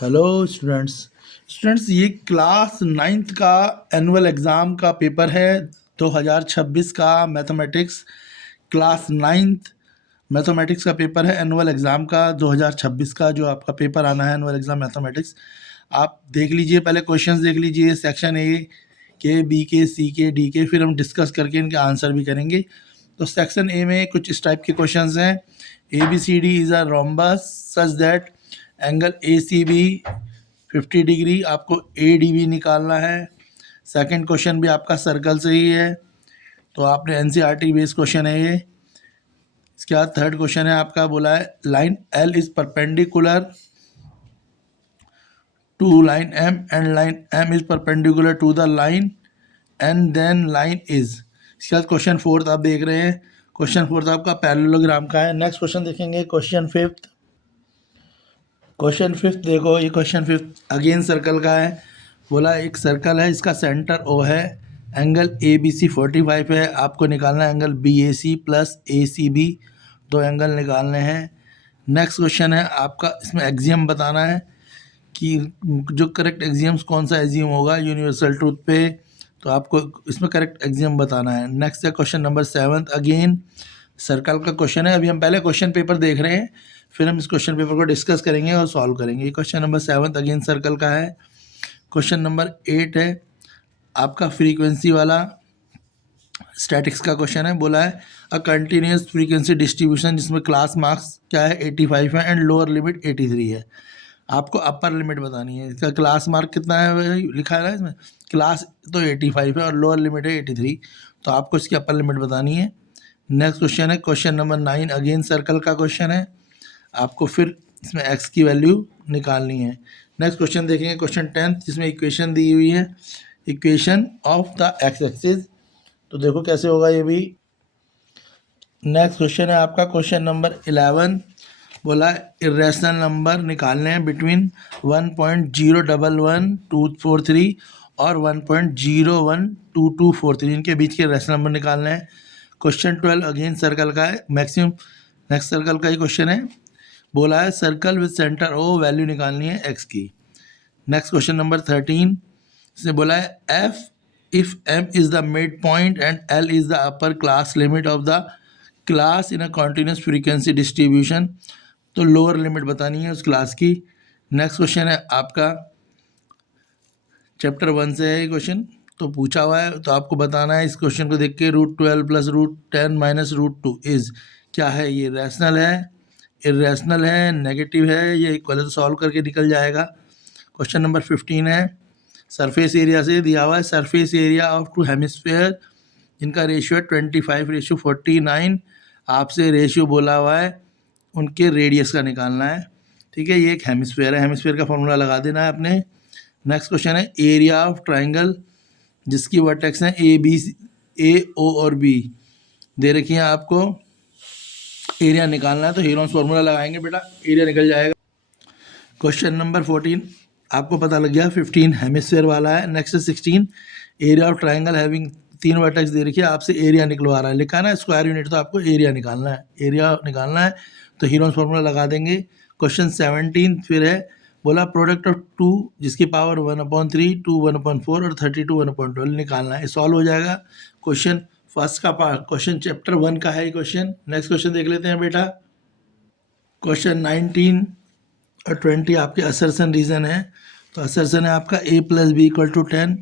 Hello students. ये class ninth का annual exam का पेपर है 2026 का मैथमेटिक्स। क्लास नाइन्थ मैथमेटिक्स का पेपर है एनुअल एग्ज़ाम का 2026 का, जो आपका पेपर आना है एनुअल एग्ज़ाम मैथमेटिक्स। आप देख लीजिए, पहले क्वेश्चंस देख लीजिए, सेक्शन ए के, बी के, सी के, डी के, फिर हम डिस्कस करके इनके आंसर भी करेंगे। तो सेक्शन ए में कुछ इस टाइप के क्वेश्चंस हैं। A B C D is a rhombus such that angle A C B 50 degree, आपको ए डी बी निकालना है। सेकंड क्वेश्चन भी आपका सर्कल से ही है, तो आपने N C R T based question है ये। इसके बाद थर्ड क्वेश्चन है आपका, बोला है line L is perpendicular to line M and line M is perpendicular to the line and then line is. इसके बाद क्वेश्चन फोर्थ आप देख रहे हैं, क्वेश्चन फोर्थ आपका पैरेललोग्राम का है। नेक्स्ट क्वेश्चन देखेंगे क्वेश्चन फिफ्थ। देखो, ये क्वेश्चन फिफ्थ अगेन सर्कल का है। बोला एक सर्कल है, इसका सेंटर ओ है, एंगल ए बी सी 45 है, आपको निकालना है angle B A C plus A C B, दो एंगल निकालने हैं। नेक्स्ट क्वेश्चन है आपका, इसमें एक्सियम बताना है कि जो करेक्ट एक्सियम्स कौन सा एक्सियम होगा यूनिवर्सल ट्रूथ पे, तो आपको इसमें करेक्ट एक्सियम बताना है। नेक्स्ट है question number seventh, again circle का क्वेश्चन है। अभी हम पहले क्वेश्चन पेपर देख रहे हैं, फिर हम इस क्वेश्चन पेपर को डिस्कस करेंगे और सॉल्व करेंगे। Question number seventh again circle का है। क्वेश्चन नंबर 8 है आपका फ्रीक्वेंसी वाला, स्टैटिक्स का क्वेश्चन है। बोला है अ कंटिन्यूस फ्रीक्वेंसी डिस्ट्रीब्यूशन जिसमें क्लास मार्क्स क्या है 85 है एंड लोअर लिमिट 83 है। आपको अपर लिमिट बतानी है। इसका क्लास मार्क कितना है भाई, लिखा है ना इसमें, क्लास तो 85 है और लोअर लिमिट है 83, तो आपको इसकी अपर लिमिट बतानी है। नेक्स्ट क्वेश्चन है क्वेश्चन नंबर 9, अगेन सर्कल का क्वेश्चन है। आपको फिर इसमें एक्स की वैल्यू निकालनी है। नेक्स्ट क्वेश्चन देखेंगे क्वेश्चन 10th, जिसमें इक्वेशन दी हुई है, equation of the X axis. तो देखो कैसे होगा ये भी। नेक्स्ट क्वेश्चन है आपका क्वेश्चन नंबर 11। बोला इरेशनल नंबर निकालने हैं बिटवीन 1.0111243 और 1.01223, इनके बीच के रेशनल नंबर निकालने हैं। क्वेश्चन 12 अगेन सर्कल का है, मैक्सिमम नेक्स्ट सर्कल का ही क्वेश्चन है। बोला है circle with centre O, value निकालनी है एक्स की। नेक्स्ट क्वेश्चन नंबर 13, इसने बोला है F if M is the mid point and L is the upper class limit of the class in a continuous frequency distribution, तो lower limit बतानी है उस क्लास की। नेक्स्ट क्वेश्चन है आपका चैप्टर 1 से है ये क्वेश्चन, तो पूछा हुआ है, तो आपको बताना है इस क्वेश्चन को देख के, √12 प्लस √10 माइनस √2 इज क्या है, ये रैशनल है, इरेशनल है, नेगेटिव है, ये इक्वल है, तो सॉल्व करके निकल जाएगा। क्वेश्चन नंबर 15 है, सरफेस एरिया से दिया हुआ है, surface area of two hemisphere जिनका रेशियो है 25:49, आपसे रेशियो बोला हुआ है उनके रेडियस का निकालना है। ठीक है, ये एक हेमिस्फेयर है, हेमिस्फेयर का फॉर्मूला लगा देना है आपने। नेक्स्ट क्वेश्चन है एरिया ऑफ ट्राइंगल जिसकी वर्टेक्स हैं ए बी, ए ओ और बी दे रखी है, आपको एरिया निकालना है, तो हीरोन्स फॉर्मूला लगाएंगे बेटा, एरिया निकल जाएगा। क्वेश्चन नंबर 14 आपको पता लग गया, 15 हेमिस्फेयर वाला है। Next 16 area of triangle having 3 vertex दे रखी है, आपसे एरिया निकलवा रहा है, लिखा है ना स्क्वायर यूनिट, तो आपको एरिया निकालना है, एरिया निकालना है, तो हीरोन्स फॉर्मूला लगा देंगे। क्वेश्चन 17 फिर है, बोला प्रोडक्ट ऑफ 2 जिसकी पावर 1/3, 2 1/4 और 32 1/12 निकालना है, सॉल्व हो जाएगा। क्वेश्चन फर्स्ट का पार्ट, क्वेश्चन चैप्टर 1 का है क्वेश्चन। नेक्स्ट क्वेश्चन देख लेते हैं बेटा। क्वेश्चन 19 और 20 आपके असर्सन रीजन है, तो असर्सन है आपका a plus B equal to 10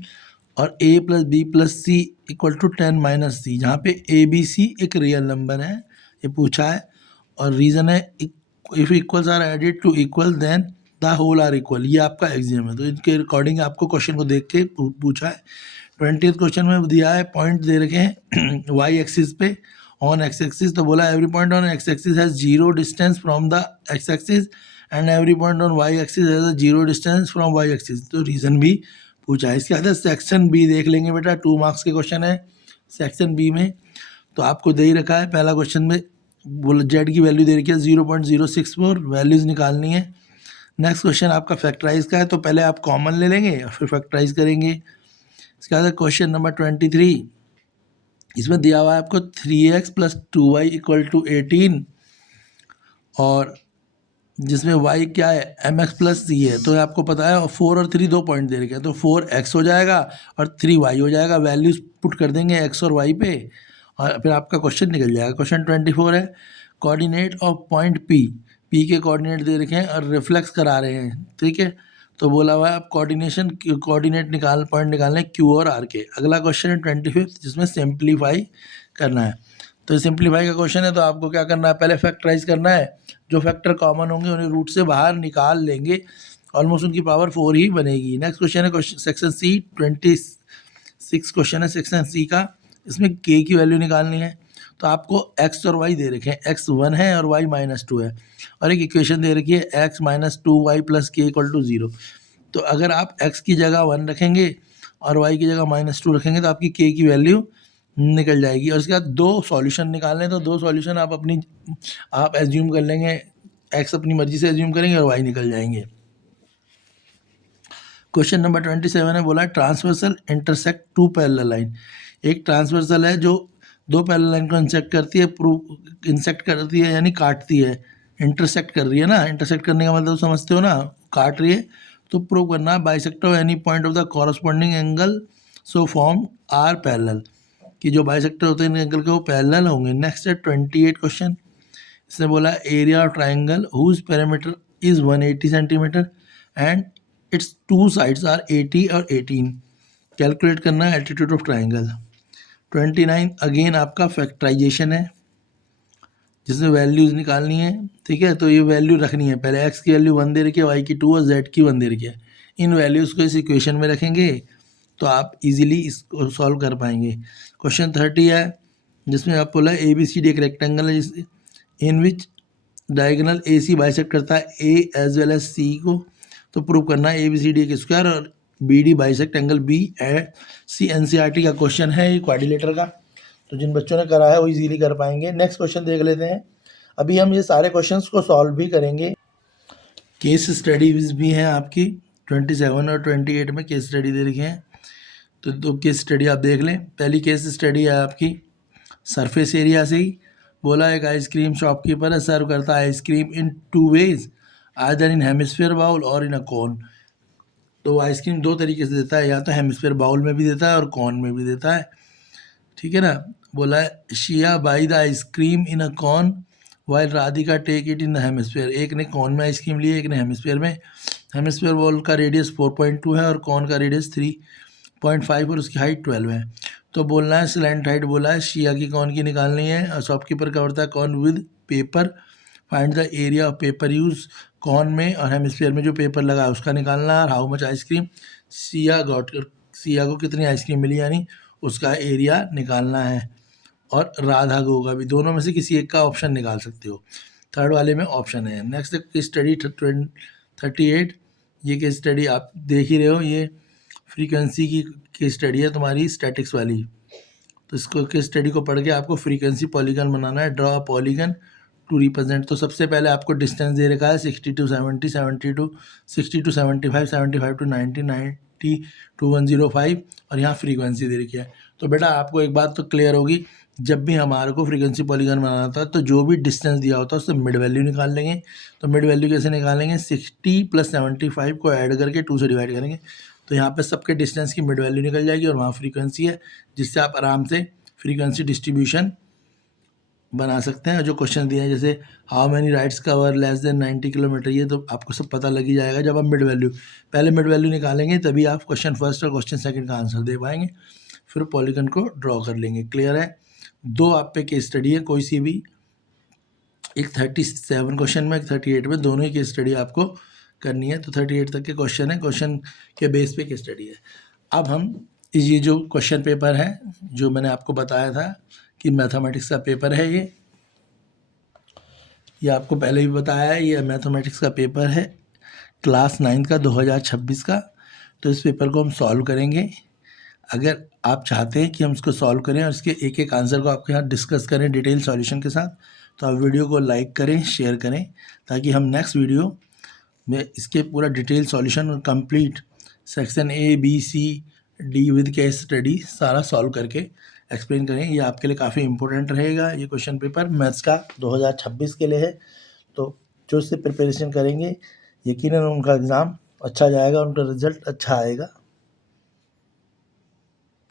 और a plus B plus C equal to 10 minus C, जहाँ पे ए बी सी एक रियल नंबर है, ये पूछा है। और रीज़न है if equals are added to equal then the whole are equal, ये आपका एग्जाम है, तो इनके अकॉर्डिंग आपको क्वेश्चन को देख के पूछा है। 20th क्वेश्चन में दिया है, पॉइंट दे रखे हैं वाई एक्सिस पे, ऑन एक्स एक्सिस, तो बोला every point on X axis has 0 distance from the X axis and every point on Y axis has 0 distance from Y axis, तो रीज़न भी पूछा है। इसके बाद सेक्शन बी देख लेंगे बेटा, 2 मार्क्स के क्वेश्चन है सेक्शन बी में। तो आपको दे ही रखा है, पहला क्वेश्चन में बोला जेड की वैल्यू दे रखी है 0.064, वैल्यूज़ निकालनी है। नेक्स्ट क्वेश्चन आपका फैक्टराइज का है, तो पहले आप कॉमन ले लेंगे और फिर फैक्टराइज करेंगे। इसके बाद क्वेश्चन नंबर 23, इसमें दिया हुआ है आपको 3x + 2y = 18 और जिसमें y क्या है mx प्लस c है, तो आपको पता है 4 और 3 दो पॉइंट दे रखे हैं, तो 4x हो जाएगा और 3y हो जाएगा। वैल्यूज पुट कर देंगे x और y पे और फिर आपका क्वेश्चन निकल जाएगा। क्वेश्चन 24 है, कोऑर्डिनेट ऑफ पॉइंट p के कोऑर्डिनेट दे रखे हैं और रिफ्लेक्स करा रहे हैं, ठीक है। तो बोला हुआ है आप कोऑर्डिनेट पॉइंट निकालने q और r के। अगला क्वेश्चन है 25 जिसमें सिंप्लीफाई करना है। तो सिंप्लीफाई का क्वेश्चन है, तो आपको क्या करना है, पहले फैक्टराइज करना है, जो फैक्टर कॉमन होंगे उन्हें रूट से बाहर निकाल लेंगे, ऑलमोस्ट उनकी पावर 4 ही बनेगी। नेक्स्ट क्वेश्चन है सेक्शन सी 26 क्वेश्चन है सेक्शन सी का, इसमें k की वैल्यू निकालनी है। तो आपको x और y दे रखे हैं, x 1 है और y -2 है, और एक इक्वेशन दे रखी है x - 2y + k = 0। तो अगर आप x की जगह 1 रखेंगे और y की जगह -2 रखेंगे तो आपकी k की वैल्यू निकल जाएगी। और उसके बाद दो सॉल्यूशन निकालने, तो दो सॉल्यूशन आप एज्यूम कर लेंगे, x अपनी मर्जी से एज्यूम करेंगे और y निकल जाएंगे। क्वेश्चन नंबर 27 है, बोला transversal intersect two parallel line. एक ट्रांसवर्सल है जो दो पैरेलल लाइन को इंसेक्ट करती है यानी काटती है, इंटरसेक्ट कर रही है ना, इंटरसेक्ट करने का मतलब समझते हो ना, काट रही है। तो प्रूव करना है bisect of any point of the corresponding angle so form are parallel, कि जो बाइसेक्टर होते हैं इन एंगल के वो पैरेलल होंगे। नेक्स्ट है 28 क्वेश्चन, इसने बोला area of triangle whose perimeter is 180 centimetre and its two sides are 80 और 18, कैलकुलेट करना है एल्टीट्यूड ऑफ ट्राइंगल। 29 अगेन आपका फैक्टराइजेशन है जिसमें वैल्यूज निकालनी है, ठीक है। तो ये वैल्यू रखनी है, पहले x की वैल्यू 1 दे रखी है, y की 2 और z की 1 दे रखी है। इन वैल्यूज़ को इस इक्वेशन में रखेंगे तो आप इजीली इसको सॉल्व कर पाएंगे। क्वेश्चन 30 है जिसमें आप बोला ए बी सी डी एक रेक्टेंगल है in which diagonal A C bisect करता है A as well as C को। तो प्रूव करना है ए बी सी डी एक स्क्वायर और B D bisect angle B A C. NCERT का क्वेश्चन है ये क्वाड्रिलेटर का, तो जिन बच्चों ने करा है वो इजीली कर पाएंगे। नेक्स्ट क्वेश्चन देख लेते हैं। अभी हम ये सारे क्वेश्चंस को सॉल्व भी करेंगे। केस स्टडीज भी हैं आपकी 27 और 28 में केस स्टडी दे रखी हैं, तो दो केस स्टडी आप देख लें। पहली केस स्टडी है आपकी सरफेस एरिया से ही। बोला एक आइसक्रीम शॉपकीपर है, सर्व करता है ice cream in 2 ways, either in hemisphere bowl और इन अ कॉन। तो आइसक्रीम दो तरीके से देता है, या तो हेमिस्फीयर बाउल में भी देता है और कॉन में भी देता है, ठीक है ना। बोला है शिया by the ice cream in a cone while Radhika take it in the hemisphere. एक ने कॉन में आइसक्रीम ली, एक ने हेमिस्फीयर में। हेमिस्फीयर बॉल का रेडियस 4.2 है और कॉन का रेडियस 3.5 और उसकी हाइट 12 है। तो बोलना है स्लैंट हाइट बोला है शिया की कॉन की निकालनी है, और शॉपकीपर का होता है cone with paper. Find the area of paper use, cone में और हेमिस्फीयर में जो पेपर लगा है उसका निकालना है। और हाउ मच आइसक्रीम सिया को कितनी आइसक्रीम मिली यानी उसका एरिया निकालना है। और राधा को होगा भी, दोनों में से किसी एक का ऑप्शन निकाल सकते हो, थर्ड वाले में ऑप्शन है। नेक्स्ट केस स्टडी 38, ये केस स्टडी आप देख ही रहे हो, ये फ्रीक्वेंसी की केस स्टडी है तुम्हारी स्टैटिक्स वाली। तो इसको केस स्टडी को पढ़ के आपको फ्रीक्वेंसी पॉलीगन बनाना है, ड्रॉ पॉलीगन टू रिप्रेजेंट। तो सबसे पहले आपको डिस्टेंस दे रखा है 60 to 70, 70 to 60 to 75, 75 to 90, 90 to 105, और यहाँ फ्रीक्वेंसी दे रखी है। तो बेटा आपको एक बात तो क्लियर होगी, जब भी हमारे को फ्रीक्वेंसी पॉलीगन बनाना था तो जो भी डिस्टेंस दिया होता है उससे मिड वैल्यू निकाल लेंगे। तो मिड वैल्यू कैसे निकालेंगे, 60 + 75 को ऐड करके 2 से डिवाइड करेंगे, तो यहाँ पे सबके डिस्टेंस की मिड वैल्यू निकल जाएगी और वहाँ फ्रीक्वेंसी है, जिससे आप आराम से फ्रीक्वेंसी डिस्ट्रीब्यूशन बना सकते हैं। जो क्वेश्चन दिए हैं जैसे how many rides cover less than 90 kilometre, ये तो आपको सब पता लग ही जाएगा। जब आप पहले मिड वैल्यू निकालेंगे तभी आप क्वेश्चन फर्स्ट और क्वेश्चन सेकंड का आंसर दे पाएंगे, फिर पॉलीगन को ड्रॉ कर लेंगे। क्लियर है। दो आप पे केस स्टडी है कोई सी भी, एक 37 क्वेश्चन में, एक 38 में, दोनों ही केस स्टडी आपको करनी है। तो 38 तक के क्वेश्चन है, क्वेश्चन के बेस पे केस स्टडी है। अब हम ये जो क्वेश्चन पेपर है जो मैंने आपको बताया था कि मैथमेटिक्स का पेपर है, ये आपको पहले भी बताया है, ये मैथमेटिक्स का पेपर है क्लास 9 का 2026 का। तो इस पेपर को हम सॉल्व करेंगे। अगर आप चाहते हैं कि हम इसको सॉल्व करें और इसके एक एक आंसर को आपके साथ डिस्कस करें डिटेल सॉल्यूशन के साथ, तो आप वीडियो को लाइक करें, शेयर करें, ताकि हम नेक्स्ट वीडियो में इसके पूरा डिटेल सॉल्यूशन और complete section A B C D with case study सारा सॉल्व करके एक्सप्लेन करें। ये आपके लिए काफ़ी इंपॉर्टेंट रहेगा, ये क्वेश्चन पेपर मैथ्स का 2026 के लिए है। तो जो इससे प्रिपरेशन करेंगे यकीनन उनका एग्ज़ाम अच्छा जाएगा, उनका रिज़ल्ट अच्छा आएगा।